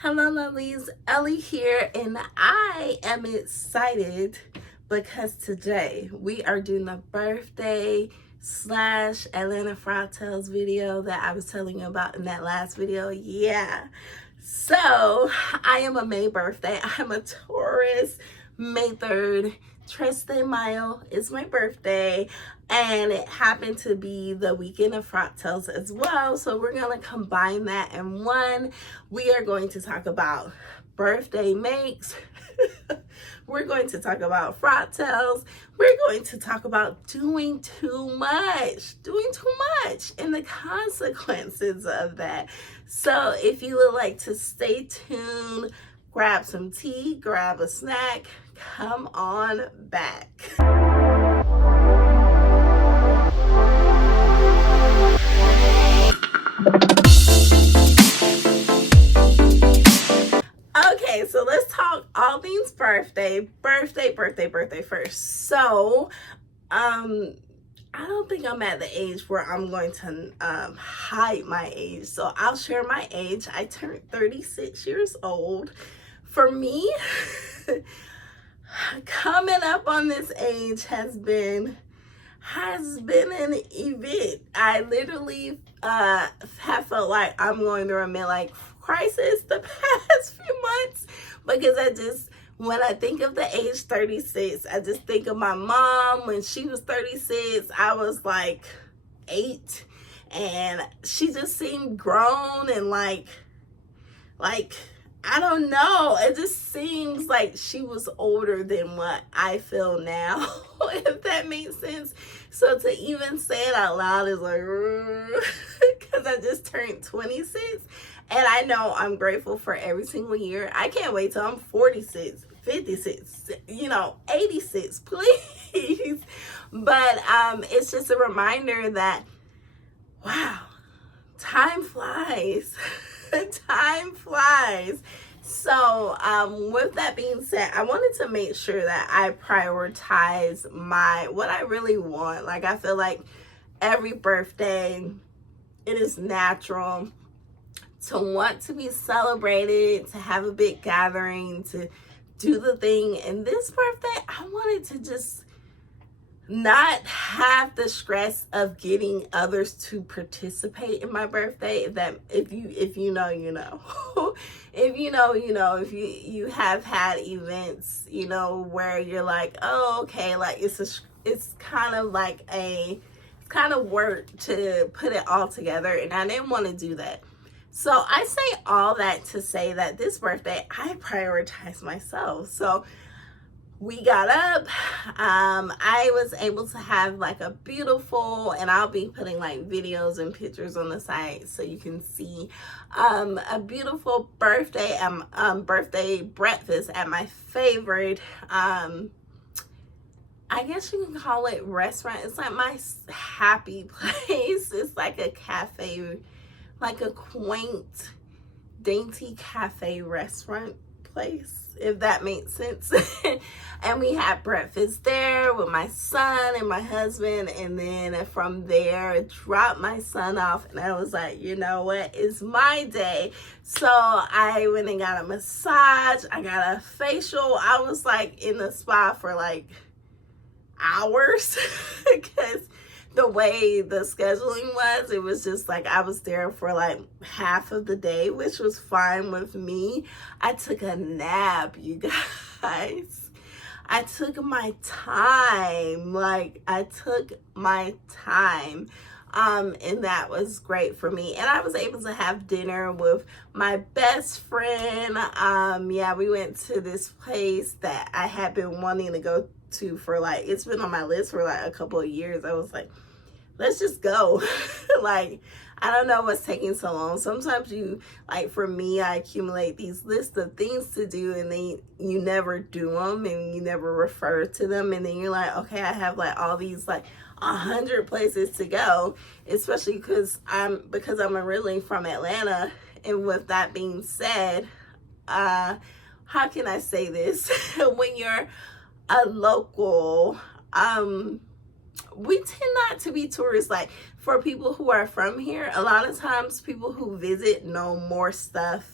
Hello lovelies, Ellie here, and I am excited because today we are doing the birthday slash Atlanta Frocktails video that I was telling you about in that last video. Yeah, so I am a May birthday. I'm a Taurus, May 3rd. Triste Mayo is my birthday, and it happened to be the weekend of Frocktails as well. So we're going to combine that in one. We are going to talk about birthday makes. We're going to talk about Frocktails. We're going to talk about doing too much, and the consequences of that. So if you would like to stay tuned, grab some tea, grab a snack, come on back. Okay, so let's talk all things birthday first. So, I don't think I'm at the age where I'm going to hide my age. So I'll share my age. I turned 36 years old. For me, coming up on this age has been an event. I literally have felt like I'm going through a midlife crisis the past few months, because when I think of the age 36, I just think of my mom. When she was 36, I was like 8, and she just seemed grown and like I don't know. It just seems like she was older than what I feel now, if that makes sense. So to even say it out loud is like, because I just turned 26. And I know I'm grateful for every single year. I can't wait till I'm 46, 56, 86, please. But it's just a reminder that, wow, time flies. Time flies. So with that being said, I wanted to make sure that I prioritize what I really want. Like, I feel like every birthday, it is natural to want to be celebrated, to have a big gathering, to do the thing. And this birthday, I wanted to just not have the stress of getting others to participate in my birthday. If you know, you know. If you know, you know. If you have had events, where you're like, oh, okay, like it's kind of like kind of work to put it all together, and I didn't want to do that. So I say all that to say that this birthday, I prioritize myself. So we got up. I was able to have like a beautiful, and I'll be putting like videos and pictures on the site so you can see a beautiful birthday birthday breakfast at my favorite I guess you can call it restaurant. It's like my happy place. It's like a cafe, like a quaint, dainty cafe restaurant place, if that makes sense. And we had breakfast there with my son and my husband, and then from there I dropped my son off, and I was like, you know what, it's my day. So I went and got a massage, I got a facial. I was like in the spa for like hours because the way the scheduling was, it was just like I was there for like half of the day, which was fine with me. I took a nap, you guys. I took my time. And that was great for me. And I was able to have dinner with my best friend. Yeah, we went to this place that I had been wanting to go to for like, it's been on my list for like a couple of years. I was like, let's just go. Like, I don't know what's taking so long. Sometimes for me, I accumulate these lists of things to do, and then you never do them and you never refer to them. And then you're like, okay, I have like all these like 100 places to go, especially because I'm originally from Atlanta. And with that being said, how can I say this? When you're a local, we tend not to be tourists. Like, for people who are from here, a lot of times people who visit know more stuff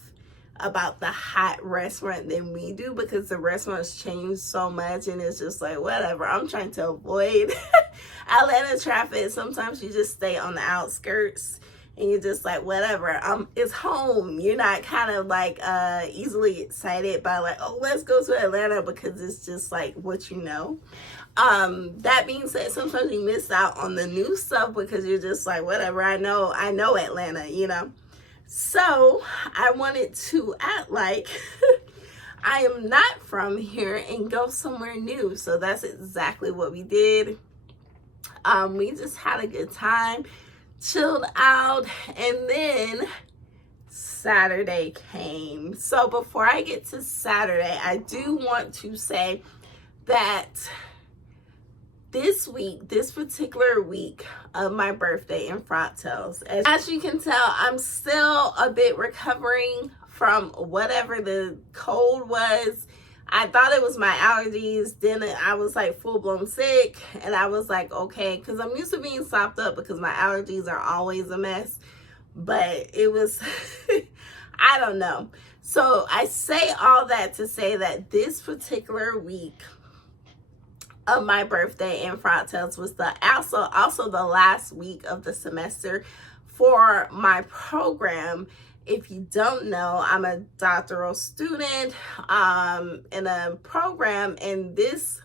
about the hot restaurant than we do, because the restaurants change so much and it's just like, whatever. I'm trying to avoid Atlanta traffic. Sometimes you just stay on the outskirts and you're just like, whatever, it's home. You're not kind of like easily excited by like, oh, let's go to Atlanta, because it's just like what you know. That being said, sometimes you miss out on the new stuff because you're just like, whatever, I know Atlanta, you know. So I wanted to act like I am not from here and go somewhere new. So that's exactly what we did. We just had a good time, chilled out, and then Saturday came. So before I get to Saturday, I do want to say that this particular week of my birthday in Frocktails, as you can tell, I'm still a bit recovering from whatever the cold was. I thought it was my allergies. Then I was like full-blown sick, and I was like, okay, because I'm used to being sopped up because my allergies are always a mess. But it was, I don't know. So I say all that to say that this particular week of my birthday in Frocktails was also the last week of the semester for my program. If you don't know, I'm a doctoral student in a program, and this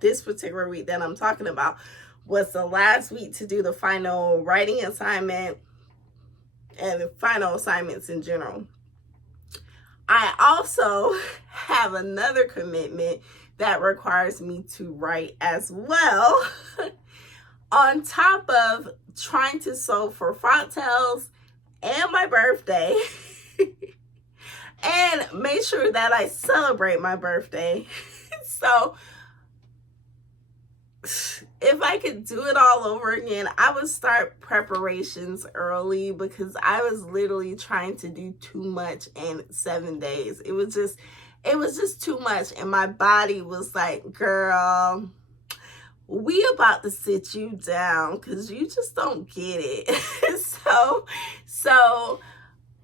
particular week that I'm talking about was the last week to do the final writing assignment and the final assignments in general. I also have another commitment that requires me to write as well, on top of trying to sew for Frocktails and my birthday, and make sure that I celebrate my birthday. So if I could do it all over again, I would start preparations early, because I was literally trying to do too much in 7 days. It was just too much, and my body was like, girl, we about to sit you down because you just don't get it. So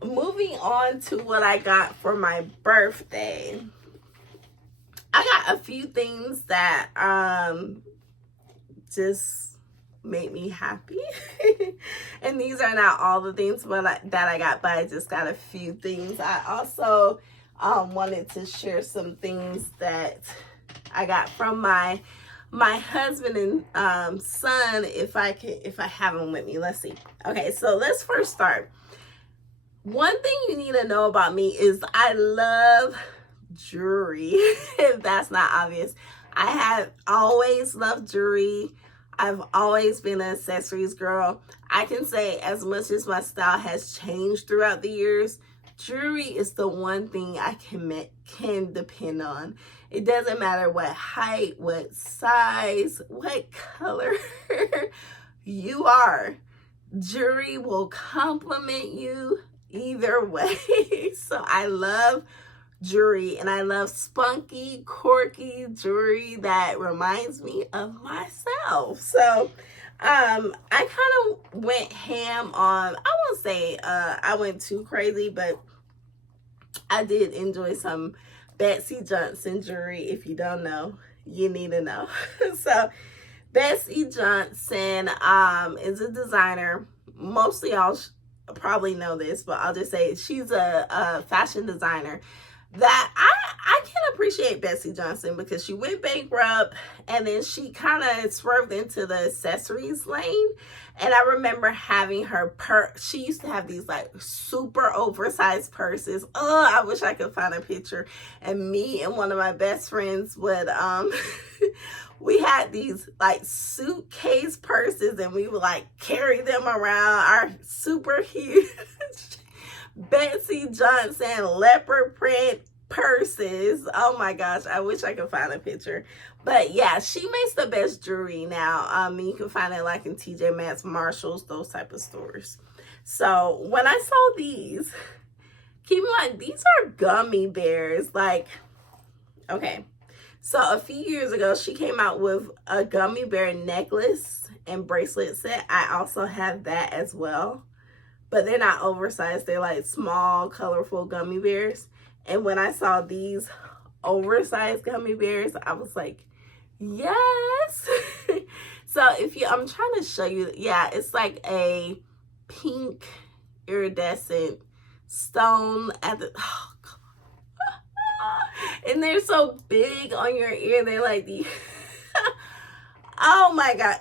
moving on to what I got for my birthday. I got a few things that just make me happy. And these are not all the things that I got, but I just got a few things. I also wanted to share some things that I got from my husband and son, if I have them with me. Let's see. Okay, so let's first start. One thing you need to know about me is I love jewelry. If that's not obvious, I have always loved jewelry. I've always been an accessories girl. I can say, as much as my style has changed throughout the years, jewelry is the one thing I can depend on. It doesn't matter what height, what size, what color you are. Jewelry will compliment you either way. So I love jewelry, and I love spunky, quirky jewelry that reminds me of myself. So I kind of went ham on, I won't say I went too crazy, but I did enjoy some Betsy Johnson jewelry. If you don't know, you need to know. So Betsy Johnson is a designer. Mostly y'all probably know this, but I'll just say she's a fashion designer that I can appreciate. Betsy Johnson, because she went bankrupt and then she kind of swerved into the accessories lane. And I remember having her she used to have these like super oversized purses. Oh, I wish I could find a picture. And me and one of my best friends would we had these like suitcase purses, and we would like carry them around, our super huge Betsy Johnson leopard print purses. Oh my gosh, I wish I could find a picture. But yeah, she makes the best jewelry now. You can find it like in TJ Maxx, Marshalls, those type of stores. So when I saw these, keep in mind, these are gummy bears. Like, okay, so a few years ago, she came out with a gummy bear necklace and bracelet set. I also have that as well. but they're not oversized. They're like small, colorful gummy bears. And when I saw these oversized gummy bears, I was like, yes. So I'm trying to show you, yeah, it's like a pink iridescent stone at the, oh God. And they're so big on your ear. They're like the, oh my God,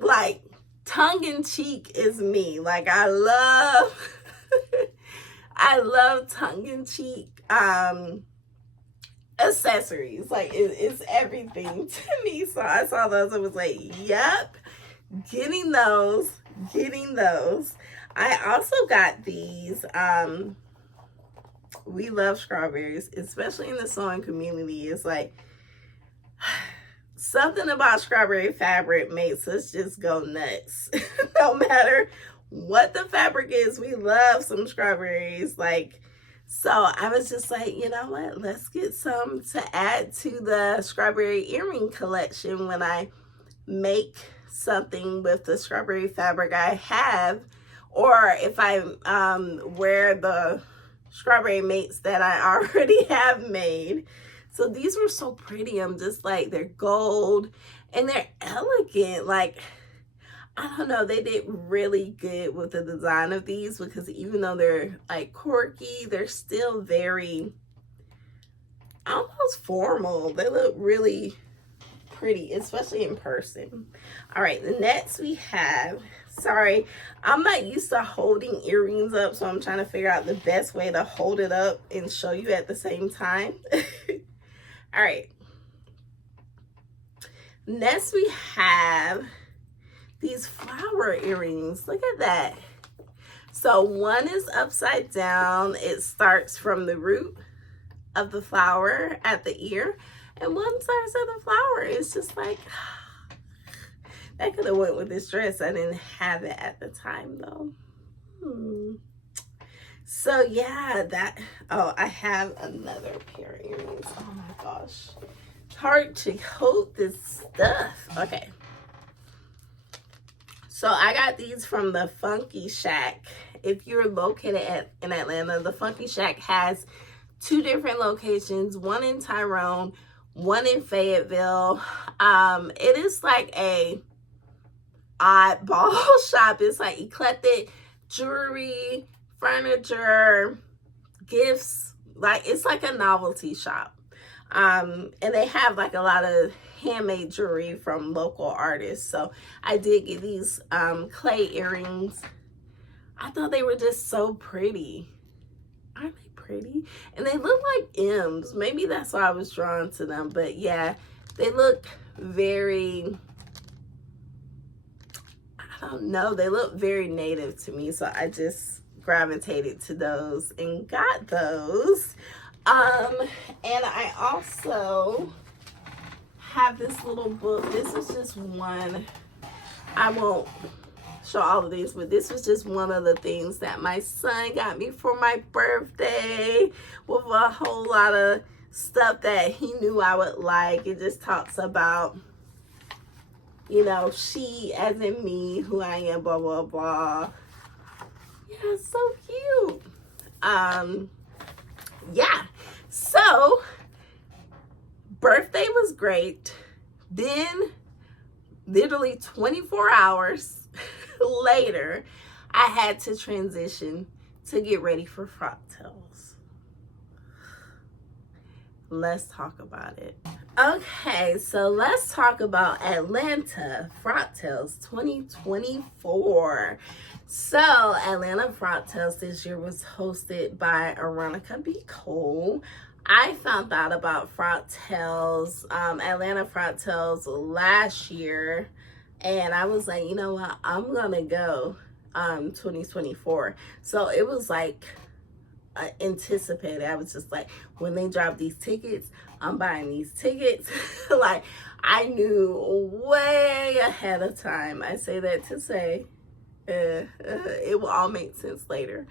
like tongue-in-cheek is me. Like I love tongue-in-cheek accessories. Like it's everything to me. So I saw those and was like, yep, getting those. I also got these. We love strawberries, especially in the sewing community. It's like something about strawberry fabric makes us just go nuts. No matter what the fabric is, we love some strawberries. Like, so I was just like, you know what? Let's get some to add to the strawberry earring collection when I make something with the strawberry fabric I have, or if I wear the strawberry mates that I already have made. So these were so pretty. I'm just like, they're gold and they're elegant. Like, I don't know, they did really good with the design of these, because even though they're like quirky, they're still very almost formal. They look really pretty, especially in person. All right, the next we have, sorry, I'm not used to holding earrings up, so I'm trying to figure out the best way to hold it up and show you at the same time. All right, next we have these flower earrings. Look at that. So one is upside down. It starts from the root of the flower at the ear, and one starts at the flower. It's just like, that could have went with this dress. I didn't have it at the time though. So yeah, that, oh, I have another pair of earrings. Oh my gosh, it's hard to hold this stuff. Okay, so I got these from the Funky Shack. If you're located in Atlanta, the Funky Shack has 2 different locations, one in Tyrone, one in Fayetteville. It is like a oddball shop. It's like eclectic jewelry, furniture, gifts. Like, it's like a novelty shop. And they have like a lot of handmade jewelry from local artists. So I did get these clay earrings. I thought they were just so pretty. Aren't they pretty? And they look like M's. Maybe that's why I was drawn to them. But yeah, they look very, I don't know, they look very native to me. So I just gravitated to those and got those. And I also have this little book. This is just one. I won't show all of these, but this was just one of the things that my son got me for my birthday, with a whole lot of stuff that he knew I would like. It just talks about, you know, she as in me, who I am, blah blah blah. Yeah, it's so cute. Yeah, so birthday was great. Then literally 24 hours later, I had to transition to get ready for Frocktails. Let's talk about it. Okay, so let's talk about Atlanta Frocktails 2024. So Atlanta Frocktails this year was hosted by Aronica B. Cole. I found out about Frocktails, Atlanta Frocktails last year, and I was like, you know what, I'm gonna go 2024. So it was like anticipated. I was just like, when they drop these tickets, I'm buying these tickets. Like, I knew way ahead of time. I say that to say it will all make sense later.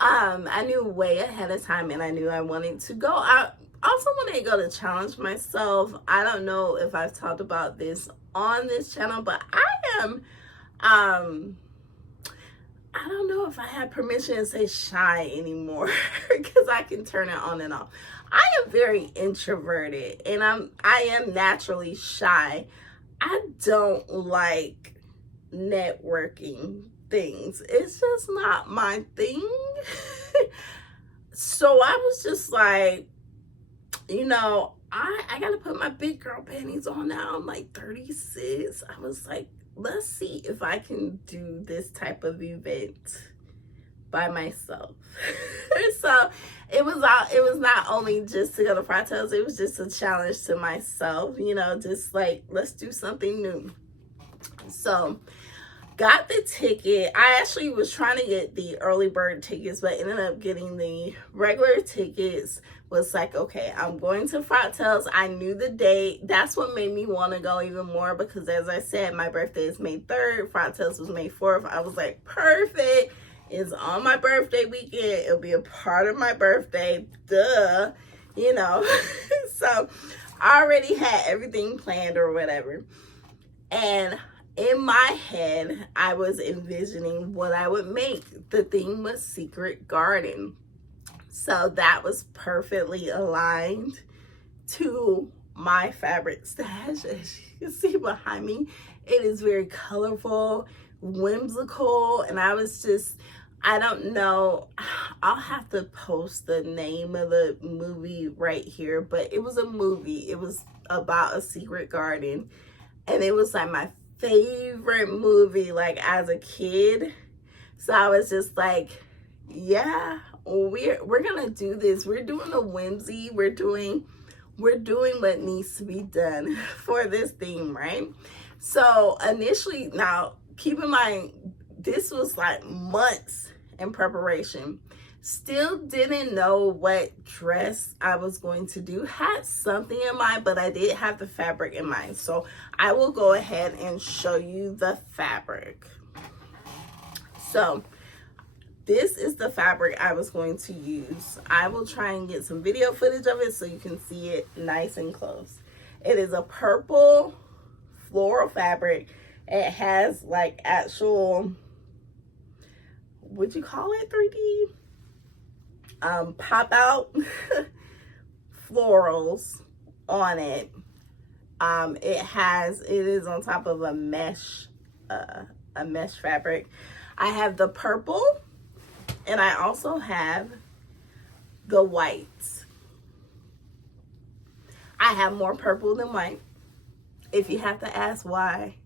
I knew way ahead of time, and I knew I wanted to go. I also wanted to go to challenge myself. I don't know if I've talked about this on this channel, but I am I don't know if I have permission to say shy anymore because I can turn it on and off. I am very introverted and I am naturally shy. I don't like networking things. It's just not my thing. So I was just like, you know, I gotta put my big girl panties on now. I'm like 36. I was like, let's see if I can do this type of event by myself. So it was not only just to go to Frocktails, it was just a challenge to myself, you know, just like, let's do something new. So got the ticket. I actually was trying to get the early bird tickets, but ended up getting the regular tickets. Was like, okay, I'm going to Frocktails. I knew the date. That's what made me want to go even more because, as I said, my birthday is May 3rd. Frocktails was May 4th. I was like, perfect. It's on my birthday weekend. It'll be a part of my birthday. Duh. You know. So I already had everything planned or whatever. And in my head, I was envisioning what I would make. The theme was Secret Garden. So that was perfectly aligned to my fabric stash. As you can see behind me, it is very colorful, whimsical, and I was just, I don't know, I'll have to post the name of the movie right here, but it was a movie. It was about a secret garden, and it was like my favorite movie, like as a kid. So I was just like, yeah, we're gonna do this. We're doing a whimsy. We're doing what needs to be done for this theme, right? So initially, now keep in mind, this was like months in preparation. Still didn't know what dress I was going to do. Had something in mind, but I did have the fabric in mind. So I will go ahead and show you the fabric. So this is the fabric I was going to use. I will try and get some video footage of it so you can see it nice and close. It is a purple floral fabric. It has like actual, would you call it 3D? Pop out florals on it. It is on top of a mesh fabric. I have the purple, and I also have the whites. I have more purple than white. If you have to ask why,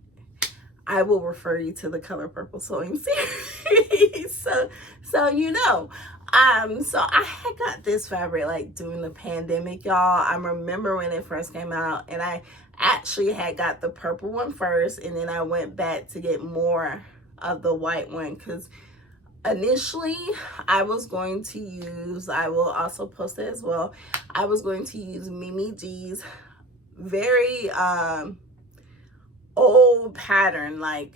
I will refer you to the Color Purple Sewing Series. So you know. So I had got this fabric like during the pandemic, y'all. I remember when it first came out, and I actually had got the purple one first, and then I went back to get more of the white one because initially I was going to use, I will also post it as well, I was going to use Mimi G's very old pattern, like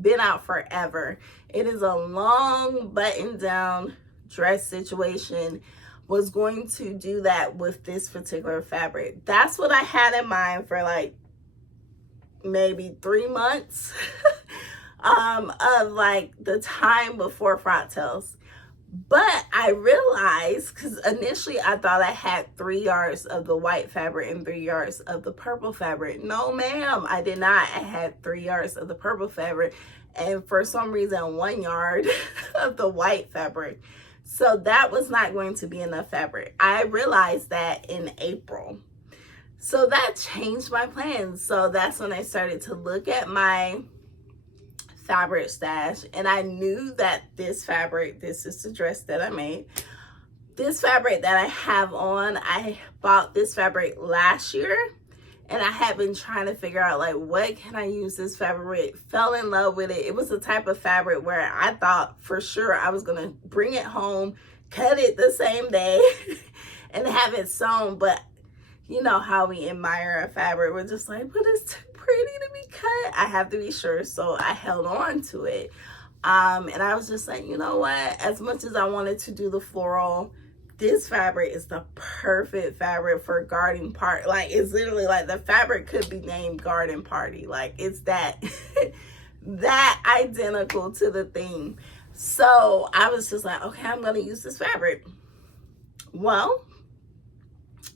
been out forever. It is a long button down dress situation. Was going to do that with this particular fabric. That's what I had in mind for like maybe 3 months of like the time before Frocktails. But I realized, because initially I thought I had 3 yards of the white fabric and 3 yards of the purple fabric. No ma'am, I did not. I had 3 yards of the purple fabric and for some reason 1 yard of the white fabric. So that was not going to be enough fabric. I realized that in April. So that changed my plans. So that's when I started to look at my fabric stash, and I knew that this fabric, this is the dress that I made. This fabric that I have on, I bought this fabric last year, and I had been trying to figure out like, what can I use this fabric with? Fell in love with it. It was the type of fabric where I thought for sure I was gonna bring it home, cut it the same day and have it sewn. But you know how we admire a fabric, we're just like, but it's too pretty to be cut. I have to be sure. So I held on to it. And I was just like, you know what? As much as I wanted to do the floral, this fabric is the perfect fabric for garden party. Like, it's literally like the fabric could be named Garden Party. Like, it's that that identical to the theme. So I was just like, okay, I'm gonna use this fabric. Well,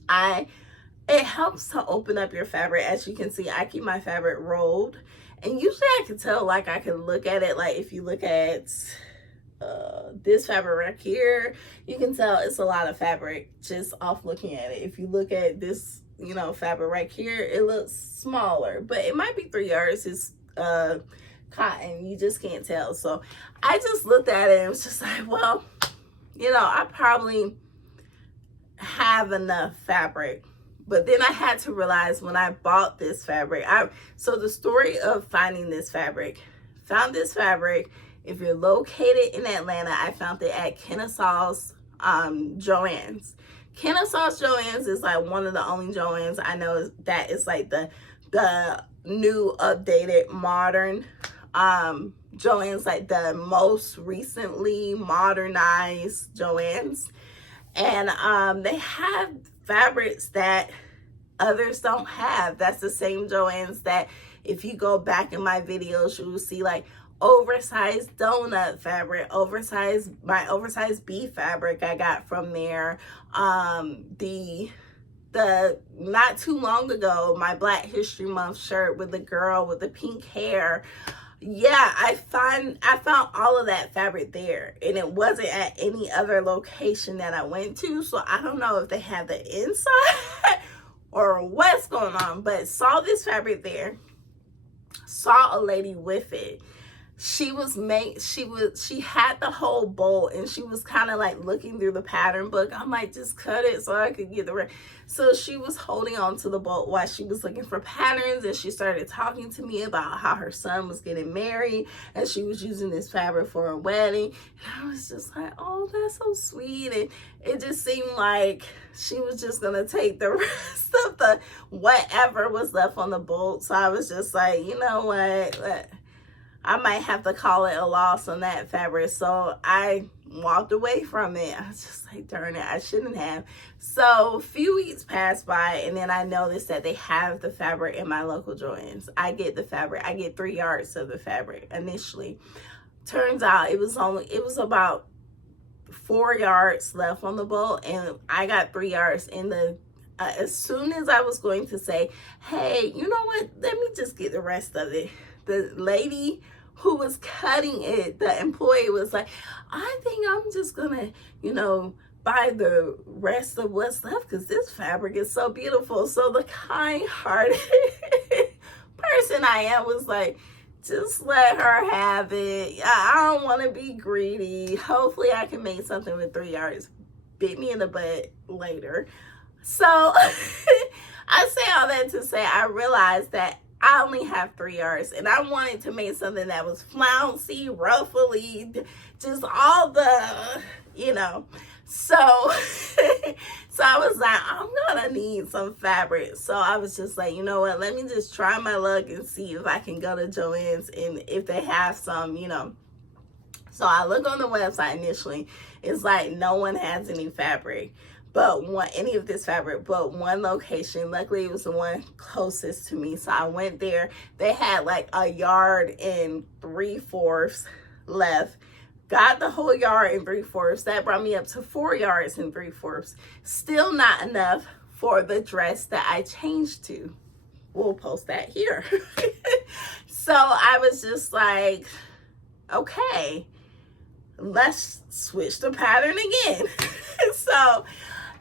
it helps to open up your fabric. As you can see, I keep my fabric rolled, and usually I can tell, like I can look at it, like if you look at this fabric right here, you can tell it's a lot of fabric just off looking at it. If you look at this, you know, fabric right here, it looks smaller, but it might be 3 yards. It's cotton, you just can't tell. So I just looked at it and was just like, well, you know, I probably have enough fabric. But then I had to realize when I bought this fabric, so the story of finding this fabric, found this fabric. If you're located in Atlanta, I found it at Kennesaw's Joann's. Kennesaw's Joann's is like one of the only Joann's I know that is like the new updated modern Joann's, like the most recently modernized Joann's. And they have fabrics that others don't have. That's the same Joann's that if you go back in my videos, you will see like oversized donut fabric, my oversized beef fabric I got from there. The not too long ago, my Black History Month shirt with the girl with the pink hair. Yeah, I found all of that fabric there, and it wasn't at any other location that I went to. So I don't know if they have the inside or what's going on, but saw this fabric there, saw a lady with it. She had the whole bolt, and she was kind of like looking through the pattern book. I'm like, just cut it so I could get the rest. So she was holding on to the bolt while she was looking for patterns, and she started talking to me about how her son was getting married and she was using this fabric for a wedding. And I was just like, oh, that's so sweet. And it just seemed like she was just gonna take the rest of the whatever was left on the bolt. So I was just like, you know what, I might have to call it a loss on that fabric. So I walked away from it. I was just like, darn it, I shouldn't have. So a few weeks passed by, and then I noticed that they have the fabric in my local Joann's. I get the fabric. I get 3 yards of the fabric initially. Turns out it was about 4 yards left on the bolt, and I got 3 yards in the as soon as I was going to say, hey, you know what, let me just get the rest of it, the lady who was cutting it, the employee was like, I think I'm just gonna, you know, buy the rest of what's left because this fabric is so beautiful. So the kind-hearted person I am was like, just let her have it. I don't want to be greedy. Hopefully I can make something with 3 yards. Bit me in the butt later. So I say all that to say I realized that I only have 3 yards, and I wanted to make something that was flouncy, ruffly, just all the, you know. So so I was like, I'm gonna need some fabric. So I was just like, you know what, let me just try my luck and see if I can go to Joann's and if they have some, you know. So I look on the website initially. It's like no one has any fabric, but any of this fabric, but one location. Luckily it was the one closest to me, so I went there. They had like 1 yard and 3/4 left. Got the whole yard and 3/4. That brought me up to 4 yards and 3/4. Still not enough for the dress that I changed to. We'll post that here. So I was just like, okay, let's switch the pattern again. So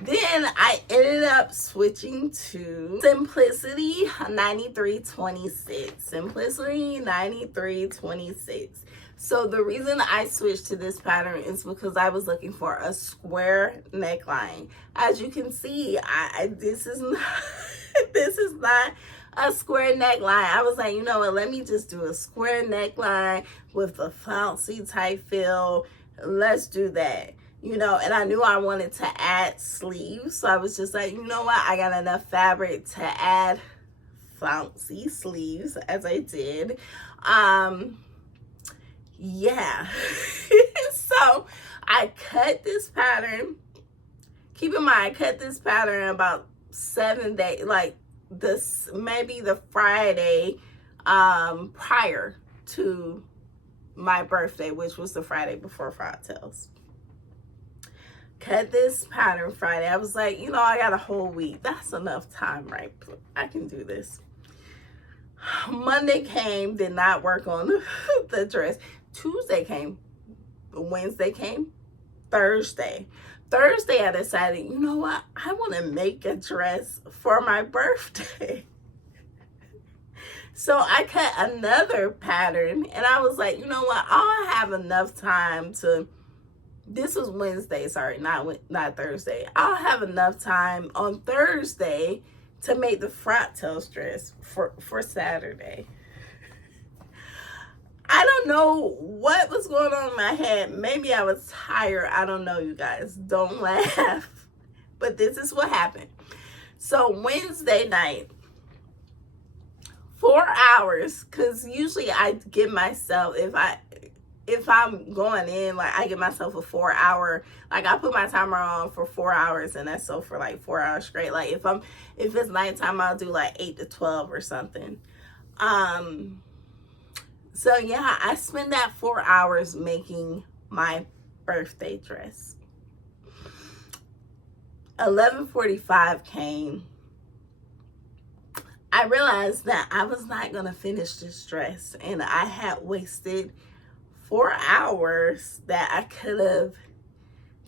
then I ended up switching to Simplicity 9326. Simplicity 9326. So the reason I switched to this pattern is because I was looking for a square neckline. As you can see, this is not a square neckline. I was like, you know what, let me just do a square neckline with a flouncy type feel. Let's do that. You know, and I knew I wanted to add sleeves. So I was just like, you know what, I got enough fabric to add flouncy sleeves, as I did. Yeah. So I cut this pattern. Keep in mind, I cut this pattern about 7 days, like this, maybe the Friday prior to my birthday, which was the Friday before Frocktails. Cut this pattern Friday. I was like, you know, I got a whole week. That's enough time, right? I can do this. Monday came, did not work on the dress. Tuesday came, Wednesday came, Thursday. Thursday, I decided, you know what? I want to make a dress for my birthday. So I cut another pattern, and I was like, you know what? I'll have enough time to, this was Wednesday, sorry, not Thursday. I'll have enough time on Thursday to make the Frocktails dress for Saturday. I don't know what was going on in my head. Maybe I was tired. I don't know, you guys. Don't laugh. But this is what happened. So Wednesday night, 4 hours, because usually I give myself, if I'm going in, like, I give myself a 4 hour, like, I put my timer on for 4 hours, and that's so for like 4 hours straight. Like, if it's nighttime, I'll do like 8 to 12 or something. So yeah, I spent that 4 hours making my birthday dress. 11:45 came. I realized that I was not going to finish this dress, and I had wasted 4 hours that I could have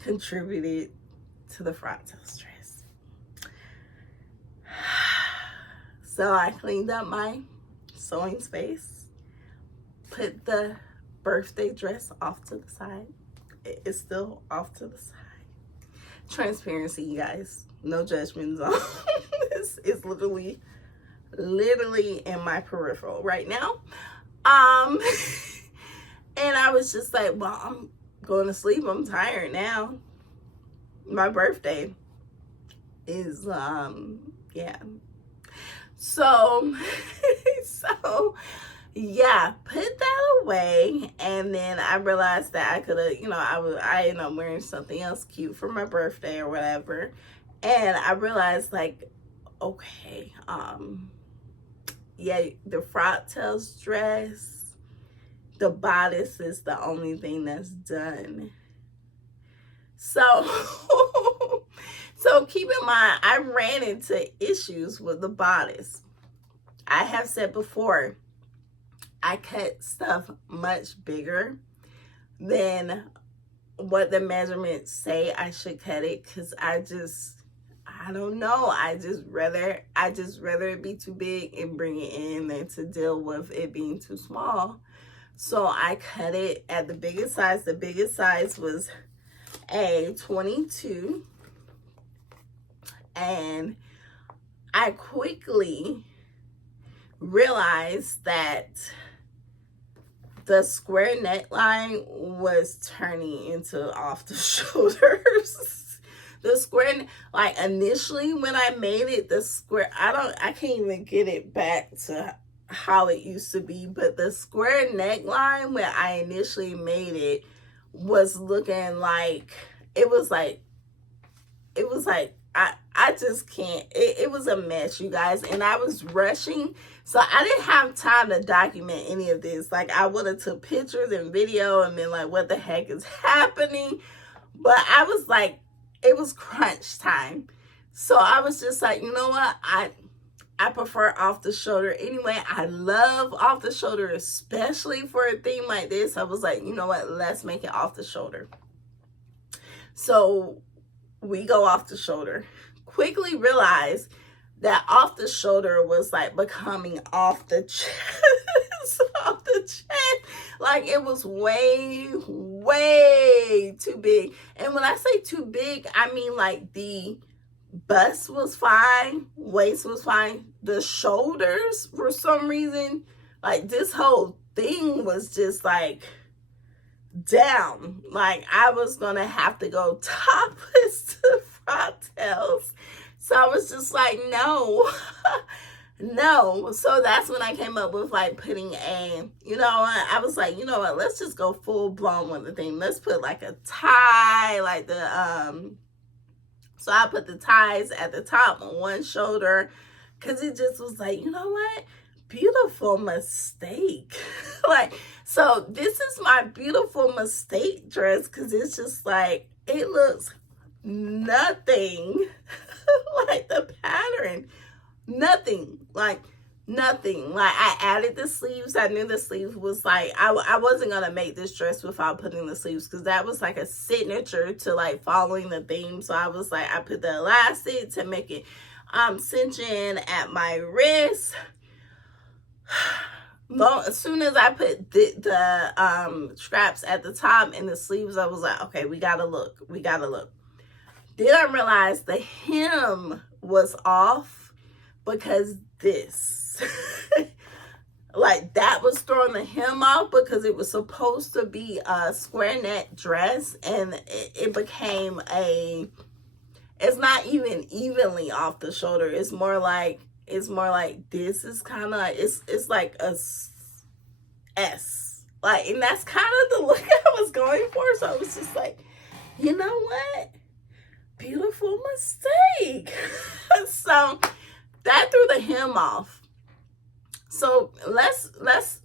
contributed to the Frocktails dress. So I cleaned up my sewing space, put the birthday dress off to the side. It's still off to the side. Transparency, you guys. No judgment zone. It's literally in my peripheral right now. And I was just like, well, I'm going to sleep. I'm tired now. My birthday is, yeah. So, yeah, put that away. And then I realized that I could have, you know, I ended up wearing something else cute for my birthday or whatever. And I realized, like, okay, yeah, the Frocktails dress, the bodice is the only thing that's done. So, so keep in mind, I ran into issues with the bodice. I have said before, I cut stuff much bigger than what the measurements say I should cut it, because I don't know. I just rather it be too big and bring it in than to deal with it being too small. So I cut it at the biggest size. The biggest size was a 22. And I quickly realized that the square neckline was turning into off the shoulders. The square, like, initially when I made it, the square, I can't even get it back to how it used to be, but the square neckline when I initially made it was looking like, it was like, I just can't, it was a mess, you guys, and I was rushing, so I didn't have time to document any of this. Like, I would have took pictures and video and been like, what the heck is happening? But I was like, it was crunch time. So I was just like, you know what? I prefer off the shoulder. Anyway, I love off the shoulder, especially for a theme like this. I was like, you know what? Let's make it off the shoulder. So we go off the shoulder. Quickly realized that off the shoulder was like becoming off the chest. Off the chest. Like, it was way too big. And when I say too big, I mean like the bust was fine, waist was fine. The shoulders, for some reason, like, this whole thing was just like down. Like, I was gonna have to go topless to Frocktails. So I was just like, no. No. So that's when I came up with, like, putting a, you know what, I was like, you know what, let's just go full blown with the thing. Let's put like a tie, like the so I put the ties at the top on one shoulder, because it just was like, you know what, beautiful mistake. Like, so this is my beautiful mistake dress, because it's just like, it looks nothing like the pattern. Nothing. Like, nothing. Like, I added the sleeves. I knew the sleeves was like, I wasn't gonna make this dress without putting the sleeves, because that was like a signature to like following the theme. So I was like, I put the elastic to make it cinch in at my wrist. As soon as I put the straps at the top and the sleeves, I was like, okay, we gotta look. Then I realized the hem was off, because this like, that was throwing the hem off, because it was supposed to be a square neck dress, and it became it's not even evenly off the shoulder. It's more like this is kind of, it's like a S, like, and that's kind of the look I was going for. So I was just like, you know what, beautiful mistake. So that threw the hem off. So let's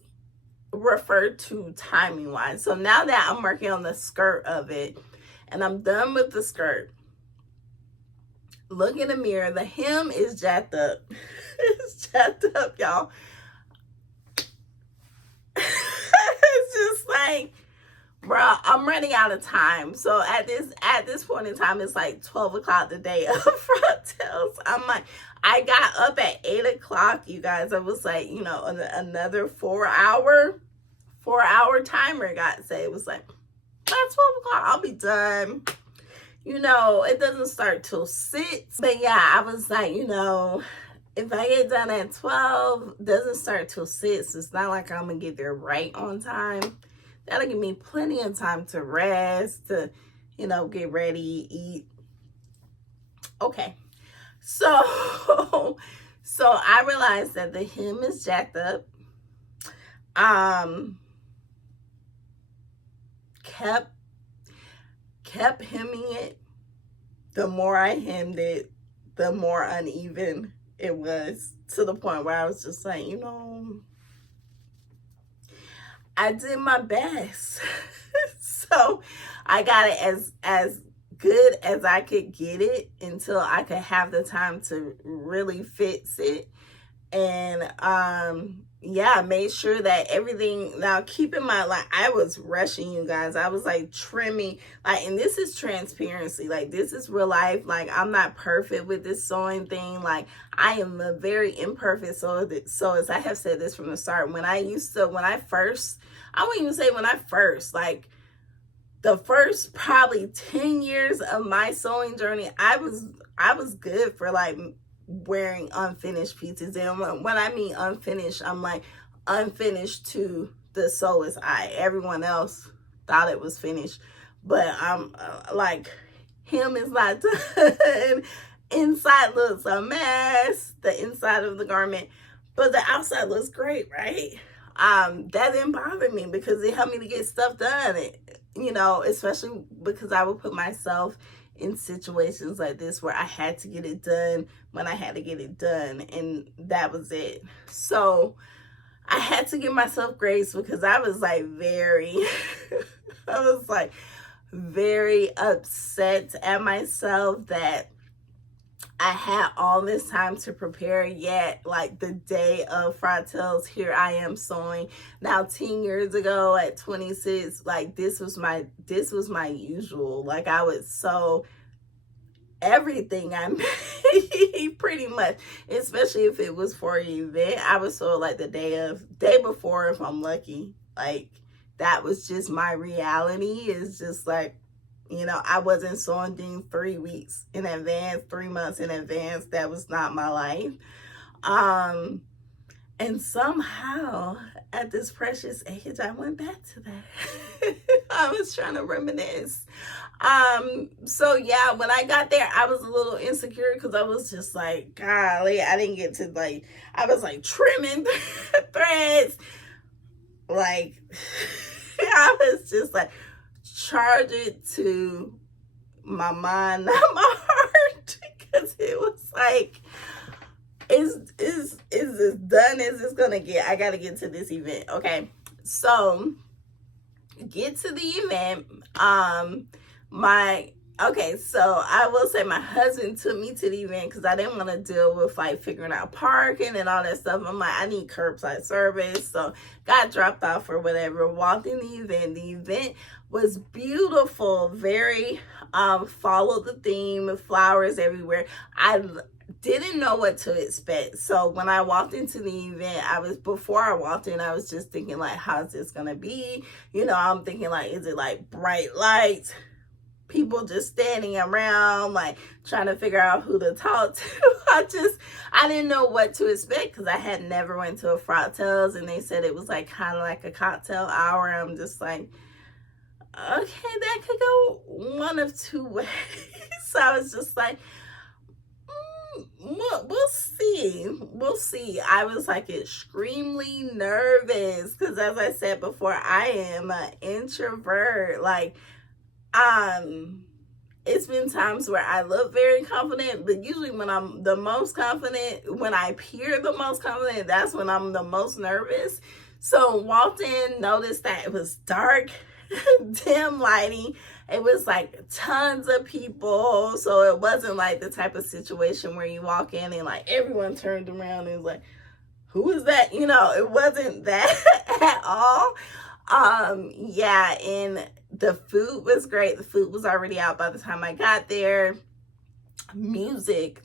refer to timing wise. So now that I'm working on the skirt of it and I'm done with the skirt, look in the mirror, the hem is jacked up. It's jacked up, y'all. It's just like, bro, I'm running out of time. So at this point in time, it's like 12 o'clock the day of Frocktails. I'm like, I got up at 8 o'clock, you guys. I was like, you know, another 4 hour timer got set. It was like, by 12 o'clock, I'll be done. You know, it doesn't start till 6. But yeah, I was like, you know, if I get done at 12, it doesn't start till 6. It's not like I'm going to get there right on time. That'll give me plenty of time to rest, to, you know, get ready, eat. Okay. So I realized that the hem is jacked up. Kept hemming it. The more I hemmed it, the more uneven it was, to the point where I was just like, you know, I did my best. So I got it as good as I could get it until I could have the time to really fix it. And yeah, I made sure that everything, now keep in mind, like, I was rushing, you guys. I was like trimming, like, and this is transparency, like, this is real life. Like, I'm not perfect with this sewing thing. Like, I am a very imperfect sewer. So as I have said this from the start, I wouldn't even say when I first, like, the first probably 10 years of my sewing journey, I was good for like wearing unfinished pieces. And when I mean unfinished, I'm like unfinished to the sewer's eye. Everyone else thought it was finished, but I'm like, hem is not done. Inside looks a mess, the inside of the garment, but the outside looks great, right? That didn't bother me, because it helped me to get stuff done. You know, especially because I would put myself in situations like this where I had to get it done when I had to get it done, and that was it. So I had to give myself grace, because I was like very upset at myself that I had all this time to prepare, yet like the day of Frocktails, here I am sewing. Now 10 years ago at 26, like this was my usual. Like, I would sew everything I made pretty much, especially if it was for an event. I would sew like the day before if I'm lucky. Like, that was just my reality. It's just like, you know, I wasn't sewing things 3 weeks in advance, 3 months in advance. That was not my life. And somehow at this precious age, I went back to that. I was trying to reminisce. So yeah, when I got there, I was a little insecure, because I was just like, golly, I didn't get to, like, I was like trimming threads. Like, I was just like, charge it to my mind, not my heart, because it was like, it's is as done as it's gonna get. I gotta get to this event. Okay, so get to the event. So I will say my husband took me to the event because I didn't want to deal with like figuring out parking and all that stuff. I'm like, I need curbside service. So got dropped off or whatever. Walked in the event. The event was beautiful. Very followed the theme, flowers everywhere. I didn't know what to expect. So when I walked into the event, before I walked in, I was just thinking like, how's this gonna be? You know, I'm thinking like, is it like bright lights? People just standing around, like trying to figure out who to talk to. I didn't know what to expect because I had never went to a Frocktails, and they said it was like kind of like a cocktail hour. I'm just like, okay, that could go one of two ways. So I was just like, we'll see. We'll see. I was like extremely nervous because, as I said before, I am an introvert. Like, it's been times where I look very confident, but usually when I'm the most confident, when I appear the most confident, that's when I'm the most nervous. So walked in, noticed that it was dark, dim lighting. It was like tons of people. So it wasn't like the type of situation where you walk in and like everyone turned around and was like, who is that? You know, it wasn't that at all. Yeah, and the food was great. The food was already out by the time I got there. The music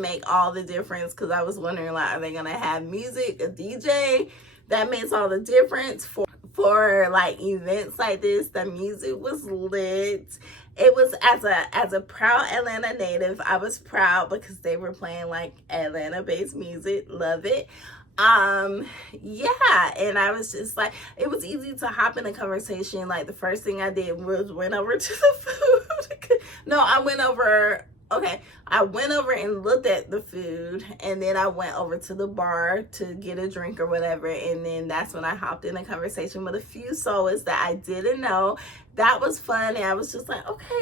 make all the difference because I was wondering, like, are they gonna have music, a DJ? That makes all the difference for like events like this. The music was lit. It was, as a proud Atlanta native, I was proud because they were playing like Atlanta based music. Love it. Yeah, and I was just like, it was easy to hop in a conversation. Like the first thing I did was went over to the food. No, I went over and looked at the food, and then I went over to the bar to get a drink or whatever, and then that's when I hopped in a conversation with a few souls that I didn't know. That was fun, and I was just like, okay,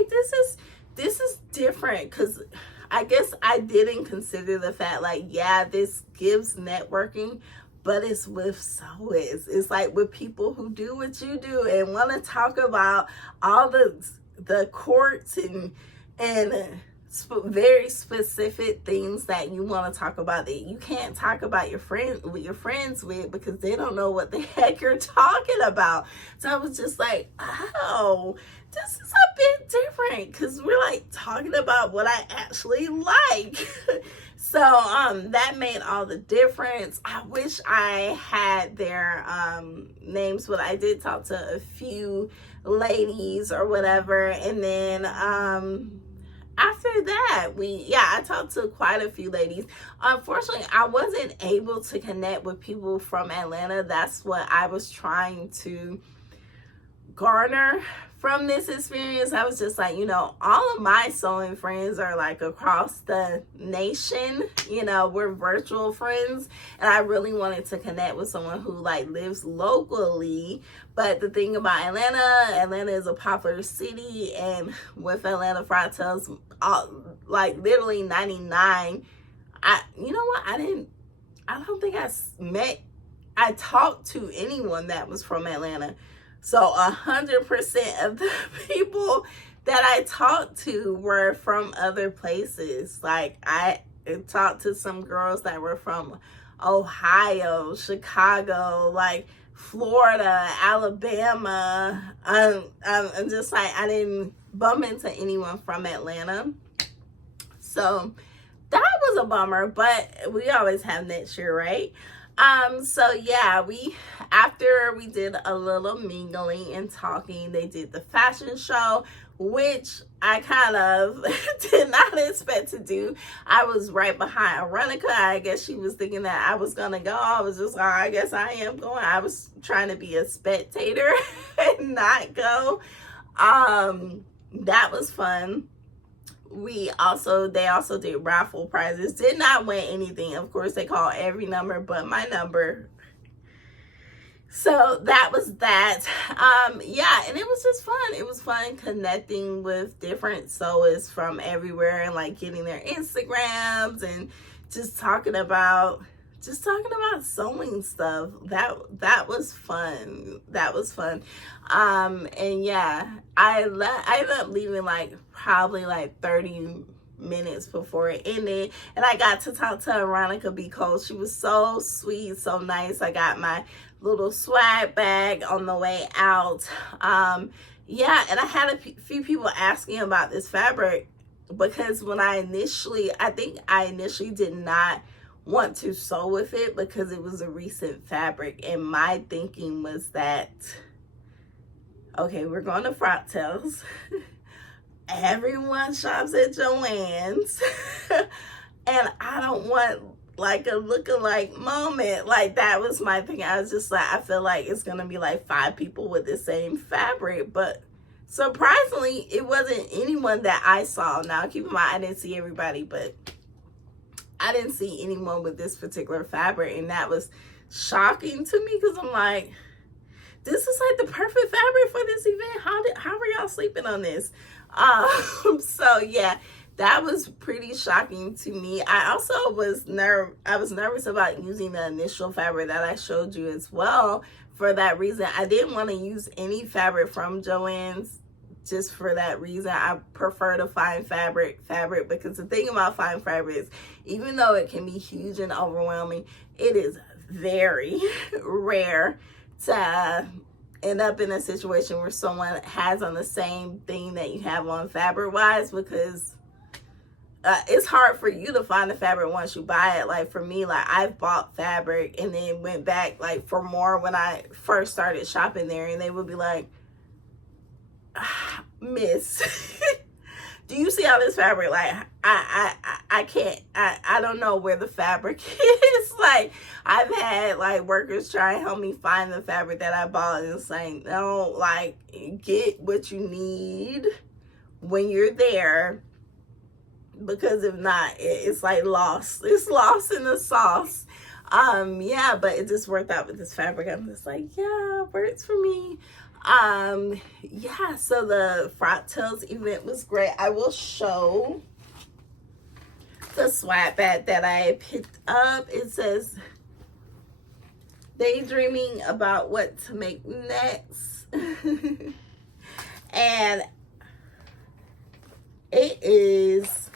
this is different, because I guess I didn't consider the fact, like, yeah, this gives networking, but it's with sewers. It's like with people who do what you do and want to talk about all the courts and very specific things that you want to talk about that you can't talk about your friends with because they don't know what the heck you're talking about. So I was just like, oh, this is a bit different because we're like talking about what I actually like. So that made all the difference. I wish I had their names, but I did talk to a few ladies or whatever, and then after that, I talked to quite a few ladies. Unfortunately, I wasn't able to connect with people from Atlanta. That's what I was trying to garner from this experience. I was just like, you know, all of my sewing friends are like across the nation. You know, we're virtual friends, and I really wanted to connect with someone who like lives locally. But the thing about Atlanta is a popular city, and with Atlanta Frocktails, like literally 99. You know what? I don't think I talked to anyone that was from Atlanta. So 100% of the people that I talked to were from other places. Like I talked to some girls that were from Ohio, Chicago, like Florida, Alabama. I'm just like, I didn't bump into anyone from Atlanta. So that was a bummer, but we always have next year, right? So yeah, after we did a little mingling and talking, they did the fashion show, which I kind of did not expect to do. I was right behind Aronica. I guess she was thinking that I was gonna go. I was just like, I guess I am going. I was trying to be a spectator and not go. That was fun. They also did raffle prizes. Did not win anything. Of course, they call every number but my number. So that was that. Yeah, and it was just fun. It was fun connecting with different sewers from everywhere and like getting their Instagrams and just talking about just talking about sewing stuff. That was fun. That was fun. And yeah, I ended up leaving like probably like 30 minutes before it ended, and I got to talk to Veronica because she was so sweet, so nice. I got my little swag bag on the way out. Yeah, and I had a few people asking about this fabric, because when I think I initially did not want to sew with it because it was a recent fabric, and my thinking was that, okay, we're going to Frocktails. Everyone shops at Joann's. And I don't want like a lookalike moment. Like, that was my thing. I was just like, I feel like it's gonna be like 5 people with the same fabric, but surprisingly it wasn't anyone that I saw. Now keep in mind, I didn't see everybody, but I didn't see anyone with this particular fabric, and that was shocking to me, because I'm like, this is like the perfect fabric for this event. How are y'all sleeping on this? So yeah, that was pretty shocking to me. I also was nervous about using the initial fabric that I showed you as well. For that reason, I didn't want to use any fabric from Joann's. Just for that reason, I prefer to find fabric, because the thing about fine fabric is, even though it can be huge and overwhelming, it is very rare to end up in a situation where someone has on the same thing that you have on fabric wise, because it's hard for you to find the fabric once you buy it. Like for me, like I've bought fabric and then went back like for more when I first started shopping there, and they would be like, Miss, do you see all this fabric? Like I can't, I don't know where the fabric is. Like I've had like workers try and help me find the fabric that I bought, and it's like, no, like get what you need when you're there, because if not, it's like lost. It's lost in the sauce. Yeah, but it just worked out with this fabric. I'm just like, yeah, works for me. Yeah, so the Frocktails event was great. I will show the swag bag that I picked up. It says daydreaming about what to make next. And it is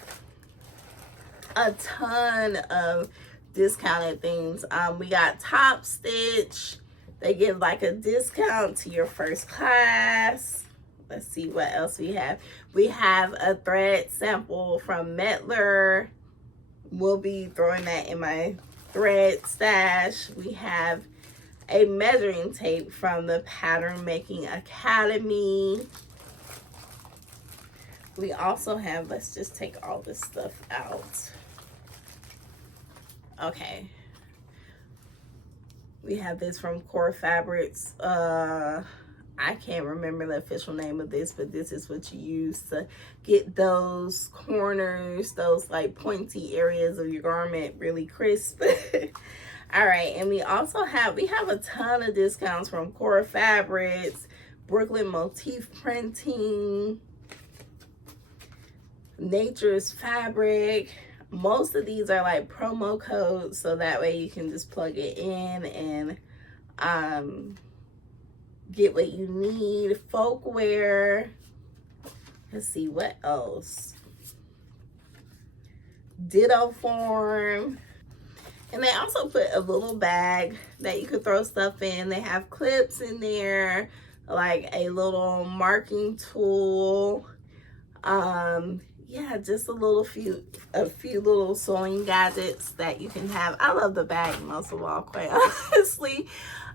a ton of discounted things. We got Top Stitch. They give like a discount to your first class. Let's see what else we have. We have a thread sample from Metler. We'll be throwing that in my thread stash. We have a measuring tape from the Pattern Making Academy. We also have, let's just take all this stuff out. Okay. We have this from Core Fabrics. I can't remember the official name of this, but this is what you use to get those corners, those like pointy areas of your garment really crisp. All right, and we also have a ton of discounts from Core Fabrics, Brooklyn Motif Printing, Nature's Fabric. Most of these are like promo codes, so that way you can just plug it in and get what you need. Folkwear. Let's see what else. Ditto Form. And they also put a little bag that you could throw stuff in. They have clips in there, like a little marking tool. Yeah, just a few little sewing gadgets that you can have. I love the bag most of all, quite honestly.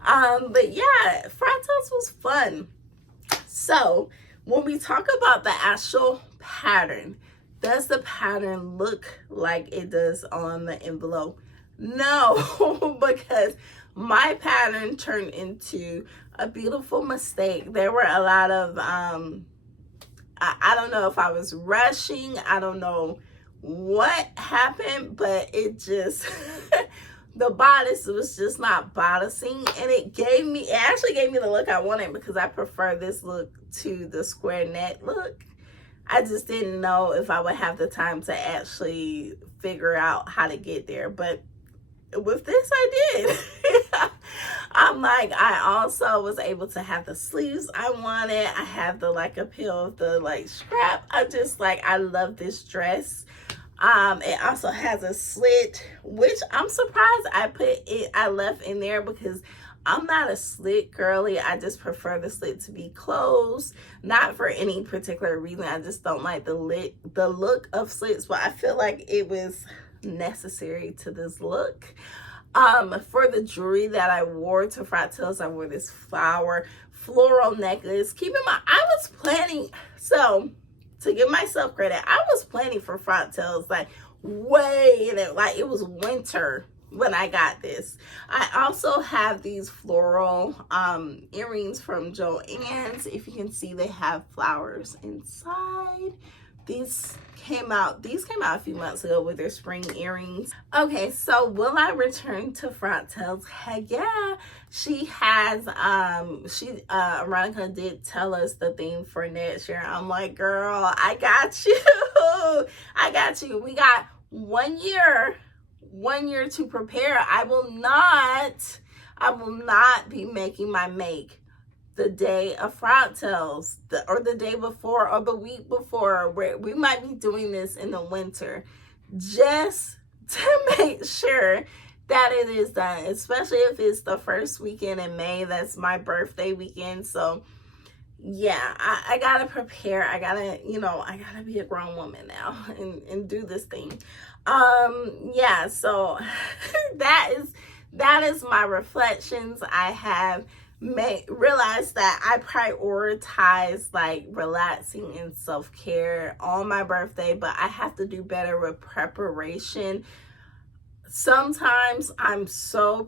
But yeah, Frocktails was fun. So when we talk about the actual pattern, does the pattern look like it does on the envelope? No, because my pattern turned into a beautiful mistake. There were a lot of I don't know if I was rushing. I don't know what happened, but it just, the bodice was just not bodicing. And it actually gave me the look I wanted, because I prefer this look to the square neck look. I just didn't know if I would have the time to actually figure out how to get there. But with this I did. I'm like, I also was able to have the sleeves I wanted. I have the like appeal of the like strap. I just like, I love this dress. It also has a slit, which I'm surprised I left in there because I'm not a slit girly. I just prefer the slit to be closed, not for any particular reason. I just don't like the look of slits, but I feel like it was necessary to this look. For the jewelry that I wore to Frocktails, I wore this floral necklace. Keep in mind, I was planning, so to give myself credit, I was planning for Frocktails like way in it, like it was winter when I got this. I also have these floral earrings from Joann's. If you can see, they have flowers inside. These came out a few months ago with their spring earrings. Okay, so will I return to Frocktails? Heck yeah. She has Veronica did tell us the theme for next year. I'm like, girl, I got you. I got you. We got 1 year to prepare. I will not be making my make the day of Frocktails, or the day before, or the week before. Where we might be doing this in the winter, just to make sure that it is done, especially if it's the first weekend in May. That's my birthday weekend. So yeah, I gotta prepare. I gotta be a grown woman now and do this thing. Yeah, so that is my reflections. I have realized that I prioritize like relaxing and self-care on my birthday, but I have to do better with preparation. Sometimes I'm so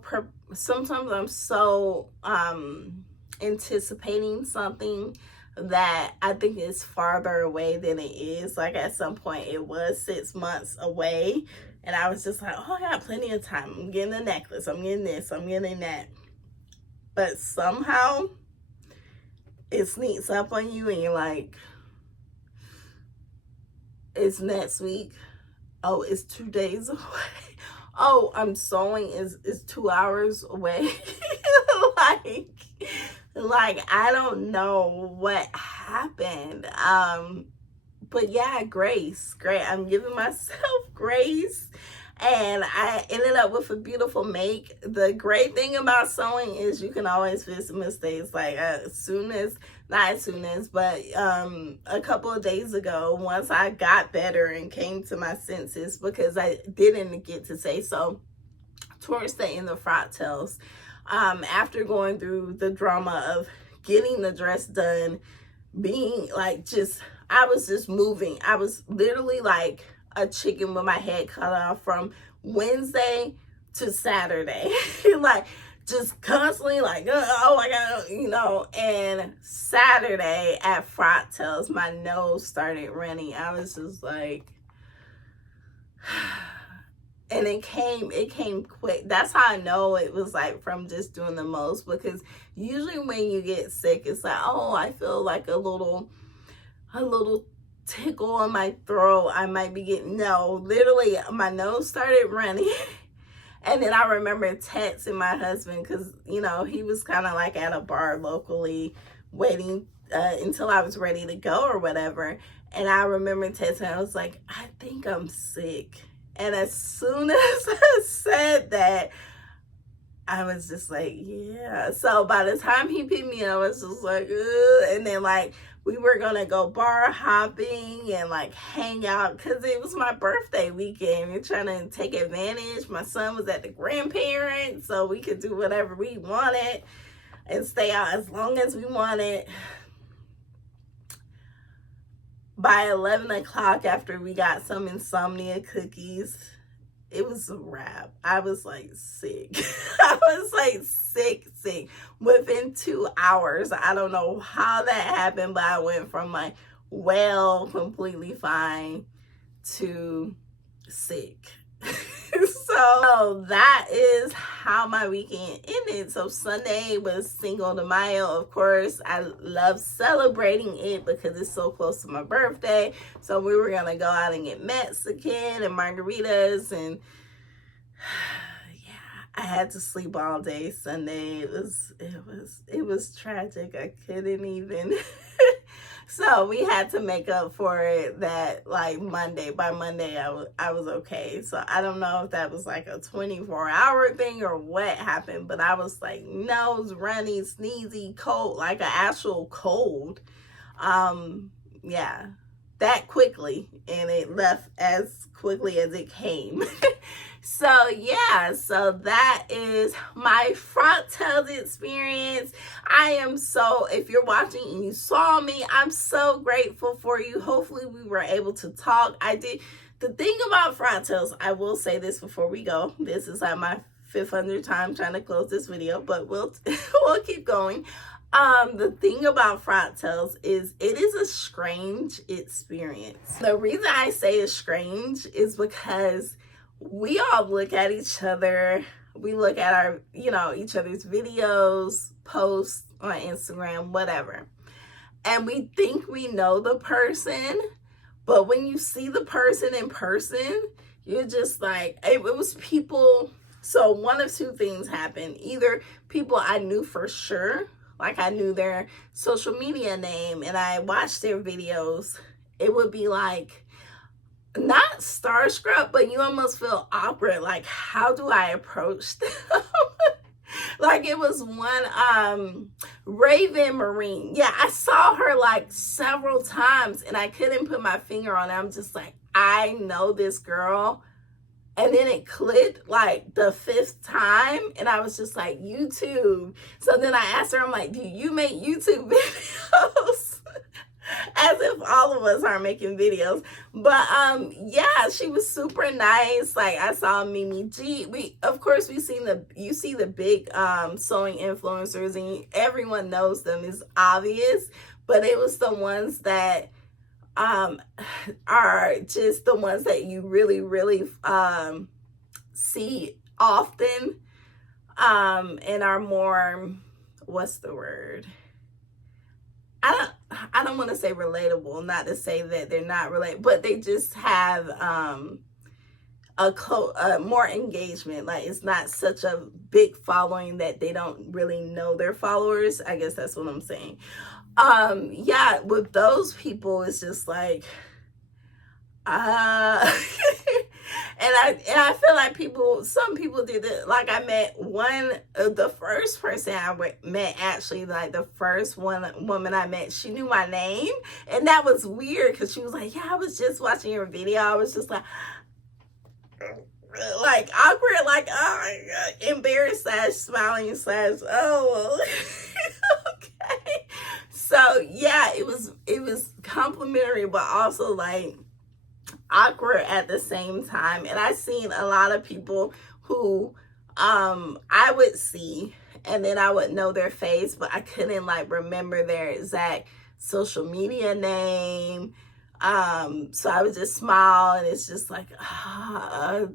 anticipating something that I think is farther away than it is. Like at some point it was 6 months away, and I was just like, oh, I got plenty of time. I'm getting a necklace, I'm getting this, I'm getting that. But somehow it sneaks up on you and you're like, it's next week. Oh, it's 2 days away. Oh, I'm sewing is 2 hours away. like I don't know what happened. But yeah, grace. Great. I'm giving myself grace. And I ended up with a beautiful make. The great thing about sewing is you can always fix mistakes. Like a couple of days ago, once I got better and came to my senses, because I didn't get to say so towards the end of Frocktails, after going through the drama of getting the dress done, being like I was just moving. I was literally like a chicken with my head cut off from Wednesday to Saturday. Like just constantly like, oh my God, and Saturday at Frocktails, my nose started running. I was just like, and it came quick. That's how I know it was like from just doing the most, because usually when you get sick, it's like, oh, I feel like a little tickle on my throat. I might be getting, no, literally my nose started running. And then I remember texting my husband, because he was kind of like at a bar locally waiting until I was ready to go or whatever. And I remember texting, I was like, I think I'm sick. And as soon as I said that, I was just like, yeah. So by the time he picked me up, I was just like, ugh. And then like we were gonna go bar hopping and like hang out, because it was my birthday weekend. We're trying to take advantage. My son was at the grandparents, so we could do whatever we wanted and stay out as long as we wanted. By 11 o'clock, after we got some insomnia cookies, it was a wrap. I was like sick. I was like sick within 2 hours. I don't know how that happened, but I went from like completely fine to sick. So that is how my weekend ended. So Sunday was Cinco de Mayo. Of course, I love celebrating it because it's so close to my birthday. So we were going to go out and get Mexican and margaritas. And I had to sleep all day Sunday. It was tragic. I couldn't even. So we had to make up for it that like Monday. By Monday, I was okay. So I don't know if that was like a 24-hour thing or what happened, but I was like nose runny, sneezy, cold, like an actual cold. Yeah, that quickly, and it left as quickly as it came. So yeah, so that is my Frocktails experience. I am so, if you're watching and you saw me, I'm so grateful for you. Hopefully we were able to talk. I did. The thing about Frocktails, I will say this before we go. This is like my 500th time trying to close this video, but we'll keep going. The thing about Frocktails is it is a strange experience. The reason I say it's strange is because we all look at each other. We look at our, each other's videos, posts on Instagram, whatever. And we think we know the person, but when you see the person in person, you're just like, it was people. So one of two things happened. Either people I knew for sure, like I knew their social media name and I watched their videos. It would be like, not starstruck, but you almost feel awkward. Like, how do I approach them? Like it was one Raven Marine. Yeah, I saw her like several times and I couldn't put my finger on it. I'm just like, I know this girl. And then it clicked like the 5th time and I was just like, YouTube. So then I asked her, I'm like, do you make YouTube videos? As if all of us are making videos. But yeah, she was super nice. Like I saw Mimi G. You see the big sewing influencers and everyone knows them, is obvious. But it was the ones that are just the ones that you really, really see often and are more, what's the word? I don't want to say relatable, not to say that they're not relatable, but they just have more engagement. Like it's not such a big following that they don't really know their followers. I guess that's what I'm saying. Yeah, with those people, it's just like, and I feel like some people did it. Like I met the first person I met, actually, like the first woman I met, she knew my name. And that was weird because she was like, yeah, I was just watching your video. I was just like awkward, like, oh, embarrassed / smiling / oh, okay. So yeah, it was complimentary, but also like awkward at the same time. And I've seen a lot of people who I would see and then I would know their face, but I couldn't like remember their exact social media name. So I would just smile and it's just like, I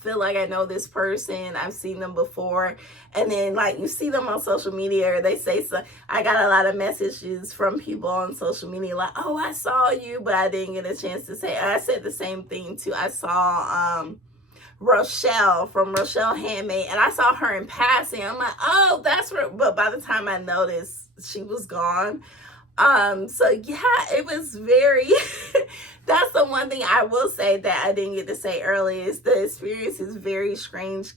feel like I know this person. I've seen them before. And then like you see them on social media or they say so. I got a lot of messages from people on social media like, oh, I saw you, but I didn't get a chance to say. I said the same thing too. I saw Rochelle from Rochelle Handmade and I saw her in passing. I'm like, oh, that's her. But by the time I noticed, she was gone. So yeah, it was very, that's the one thing I will say that I didn't get to say earlier is the experience is very strange,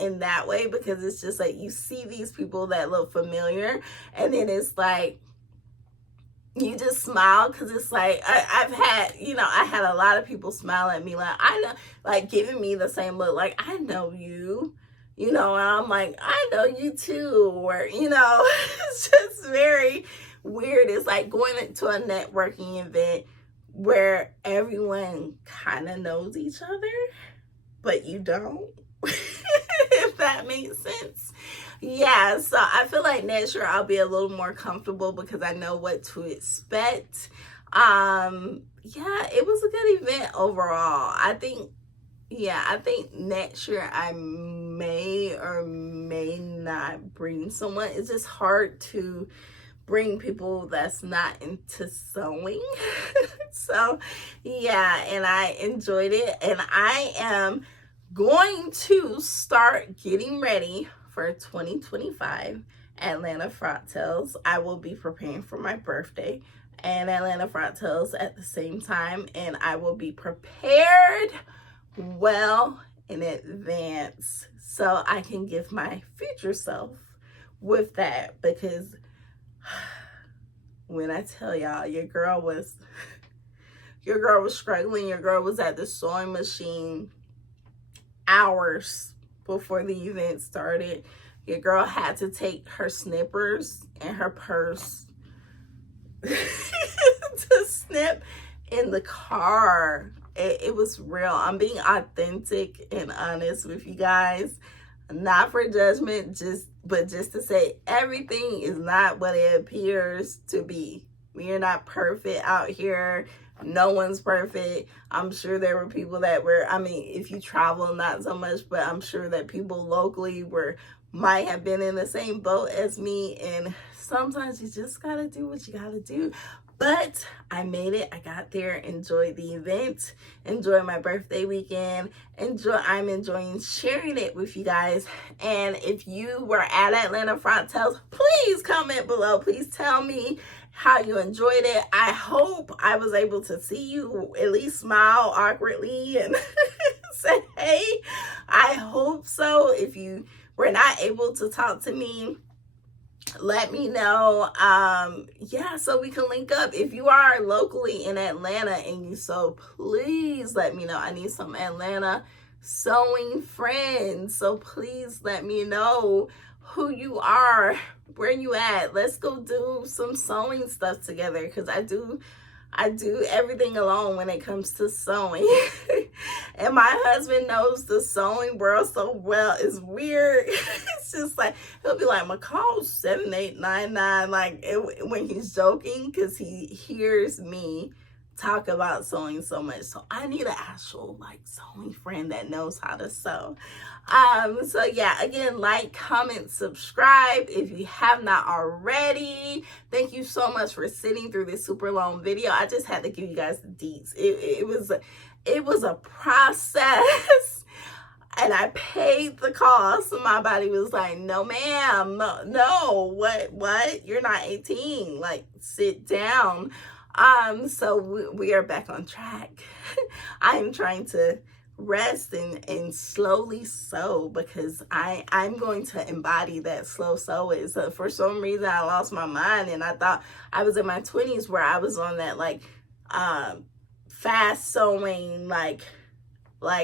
in that way, because it's just like, you see these people that look familiar and then it's like, you just smile because it's like, I've had, I had a lot of people smile at me like, I know, like giving me the same look, like, I know you. And I'm like, I know you too, or, it's just very weird. It's like going to a networking event where everyone kind of knows each other, but you don't, if that makes sense. Yeah, so I feel like next year I'll be a little more comfortable because I know what to expect. Yeah, it was a good event overall. I think next year I may or may not bring someone. It's just hard to bring people that's not into sewing. So yeah, and I enjoyed it, and I am going to start getting ready for 2025 Atlanta Frocktails. I will be preparing for my birthday and Atlanta Frocktails at the same time, and I will be prepared well in advance so I can give my future self with that, because when I tell y'all, your girl was struggling. Your girl was at the sewing machine hours before the event started. Your girl had to take her snippers and her purse to snip in the car. It was real. I'm being authentic and honest with you guys, not for judgment, but just to say everything is not what it appears to be. We are not perfect out here. No one's perfect. I'm sure there were people that were, I mean, if you travel, not so much, but I'm sure that people locally might have been in the same boat as me, and sometimes you just gotta do what you gotta do. But I made it. I got there, enjoyed the event, enjoyed my birthday weekend. I'm enjoying sharing it with you guys. And if you were at Atlanta Frocktails, please comment below. Please tell me how you enjoyed it. I hope I was able to see you at least smile awkwardly and say hey. I hope so. If you were not able to talk to me, let me know. Yeah, so we can link up. If you are locally in Atlanta and you sew, please let me know. I need some Atlanta sewing friends, so please let me know who you are, where you at. Let's go do some sewing stuff together, because I do everything alone when it comes to sewing. And my husband knows the sewing world so well. It's weird. It's just like, he'll be like, McCall 7899, like when he's joking, because he hears me talk about sewing so much. So I need an actual like sewing friend that knows how to sew. So yeah, again, like, comment, subscribe if you have not already. Thank you so much for sitting through this super long video. I just had to give you guys the deets. It was a process, and I paid the cost. My body was like, no ma'am, no, what, you're not 18, like, sit down. So we are back on track. I am trying to rest and slowly sew, because I'm going to embody that slow sewing. So for some reason I lost my mind, and I thought I was in my 20s where I was on that like fast sewing, like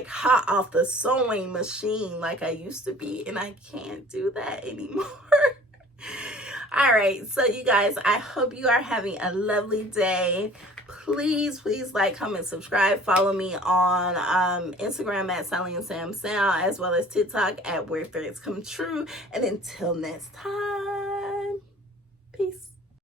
hot off the sewing machine like I used to be, and I can't do that anymore. All right, so you guys, I hope you are having a lovely day. Please like, comment, subscribe. Follow me on Instagram at Sally and Sam Sound, as well as TikTok at Where Threads Come True. And until next time, peace.